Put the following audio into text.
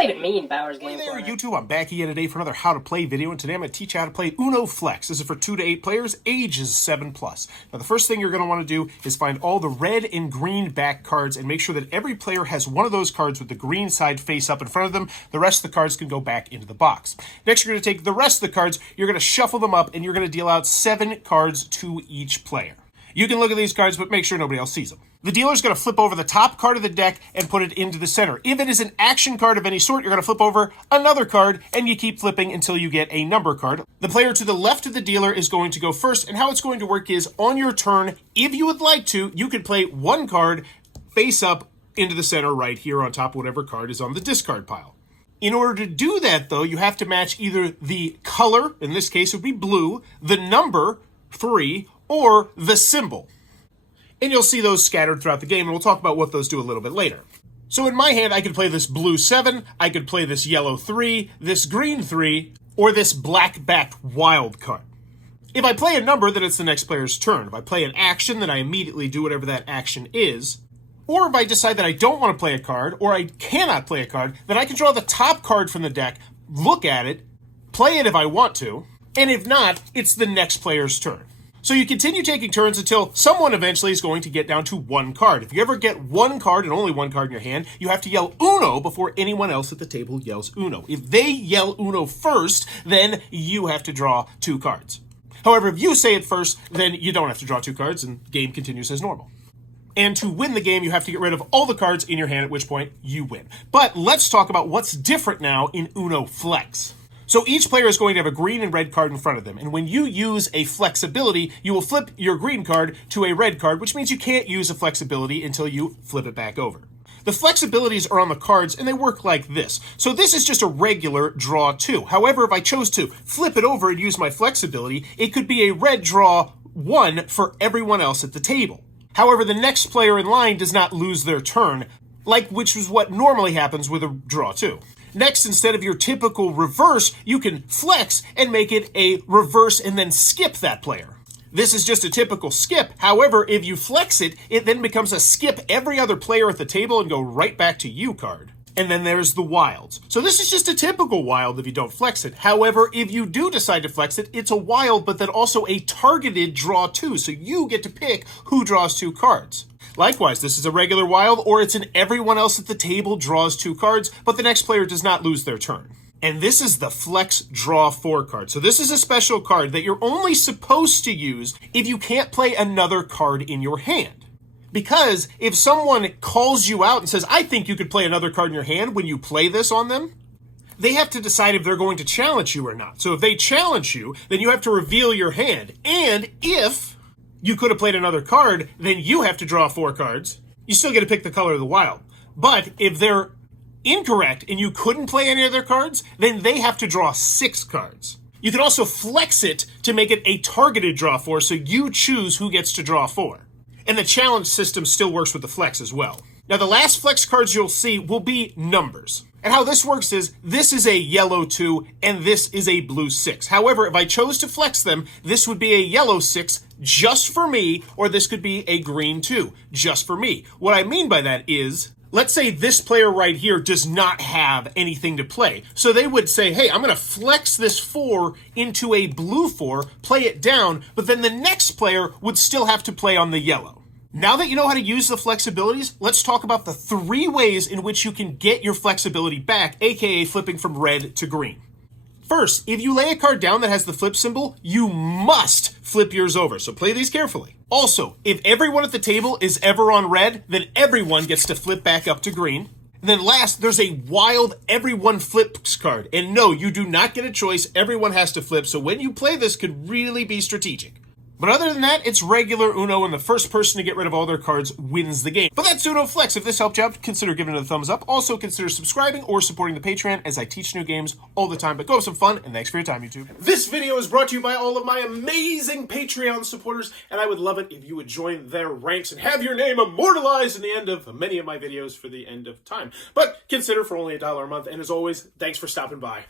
say to me in Bowers Hey Game there, Corner. YouTube. I'm back again today for another How to Play video, and today I'm going to teach you how to play Uno Flex. This is for 2 to 8 players, ages 7+. Now, the first thing you're going to want to do is find all the red and green back cards and make sure that every player has one of those cards with the green side face up in front of them. The rest of the cards can go back into the box. Next, you're going to take the rest of the cards, you're going to shuffle them up, and you're going to deal out 7 cards to each player. You can look at these cards, but make sure nobody else sees them. The dealer's going to flip over the top card of the deck and put it into the center. If it is an action card of any sort, you're going to flip over another card, and you keep flipping until you get a number card. The player to the left of the dealer is going to go first, and how it's going to work is, on your turn, if you would like to, you could play one card face up into the center right here on top of whatever card is on the discard pile. In order to do that, though, you have to match either the color, in this case it would be blue, the number, 3, or the symbol. And you'll see those scattered throughout the game, and we'll talk about what those do a little bit later. So in my hand, I could play this blue 7, I could play this yellow 3, this green 3, or this black-backed wild card. If I play a number, then it's the next player's turn. If I play an action, then I immediately do whatever that action is. Or if I decide that I don't want to play a card, or I cannot play a card, then I can draw the top card from the deck, look at it, play it if I want to, and if not, it's the next player's turn. So you continue taking turns until someone eventually is going to get down to one card. If you ever get one card and only one card in your hand, you have to yell Uno before anyone else at the table yells Uno. If they yell Uno first, then you have to draw 2 cards. However, if you say it first, then you don't have to draw 2 cards and the game continues as normal. And to win the game, you have to get rid of all the cards in your hand, at which point you win. But let's talk about what's different now in Uno Flex. So each player is going to have a green and red card in front of them. And when you use a flexibility, you will flip your green card to a red card, which means you can't use a flexibility until you flip it back over. The flexibilities are on the cards, and they work like this. So this is just a regular draw 2. However, if I chose to flip it over and use my flexibility, it could be a red draw 1 for everyone else at the table. However, the next player in line does not lose their turn, which is what normally happens with a draw 2. Next, instead of your typical reverse, you can flex and make it a reverse and then skip that player. This is just a typical skip. However, if you flex it, it then becomes a skip every other player at the table and go right back to you card. And then there's the wilds. So this is just a typical wild if you don't flex it. However, if you do decide to flex it, it's a wild, but then also a targeted draw 2. So you get to pick who draws 2 cards. Likewise, this is a regular wild, or it's an everyone else at the table draws 2 cards, but the next player does not lose their turn. And this is the Flex Draw 4 card. So this is a special card that you're only supposed to use if you can't play another card in your hand. Because if someone calls you out and says, I think you could play another card in your hand when you play this on them, they have to decide if they're going to challenge you or not. So if they challenge you, then you have to reveal your hand. And if you could have played another card, then you have to draw 4 cards. You still get to pick the color of the wild. But if they're incorrect and you couldn't play any other cards, then they have to draw 6 cards. You can also flex it to make it a targeted draw 4, so you choose who gets to draw 4. And the challenge system still works with the flex as well. Now, the last flex cards you'll see will be numbers. And how this works is, this is a yellow 2, and this is a blue 6. However, if I chose to flex them, this would be a yellow 6 just for me, or this could be a green 2 just for me. What I mean by that is, let's say this player right here does not have anything to play. So they would say, hey, I'm going to flex this 4 into a blue 4, play it down, but then the next player would still have to play on the yellow. Now that you know how to use the flexibilities, let's talk about the 3 ways in which you can get your flexibility back, aka flipping from red to green. First, if you lay a card down that has the flip symbol, you must flip yours over, so play these carefully. Also, if everyone at the table is ever on red, then everyone gets to flip back up to green. And then last, there's a wild everyone flips card. And no, you do not get a choice, everyone has to flip, so when you play this could really be strategic. But other than that, it's regular Uno, and the first person to get rid of all their cards wins the game. But that's Uno Flex. If this helped you out, consider giving it a thumbs up. Also, consider subscribing or supporting the Patreon, as I teach new games all the time. But go have some fun, and thanks for your time, YouTube. This video is brought to you by all of my amazing Patreon supporters, and I would love it if you would join their ranks and have your name immortalized in the end of many of my videos for the end of time. But consider for only $1 a month, and as always, thanks for stopping by.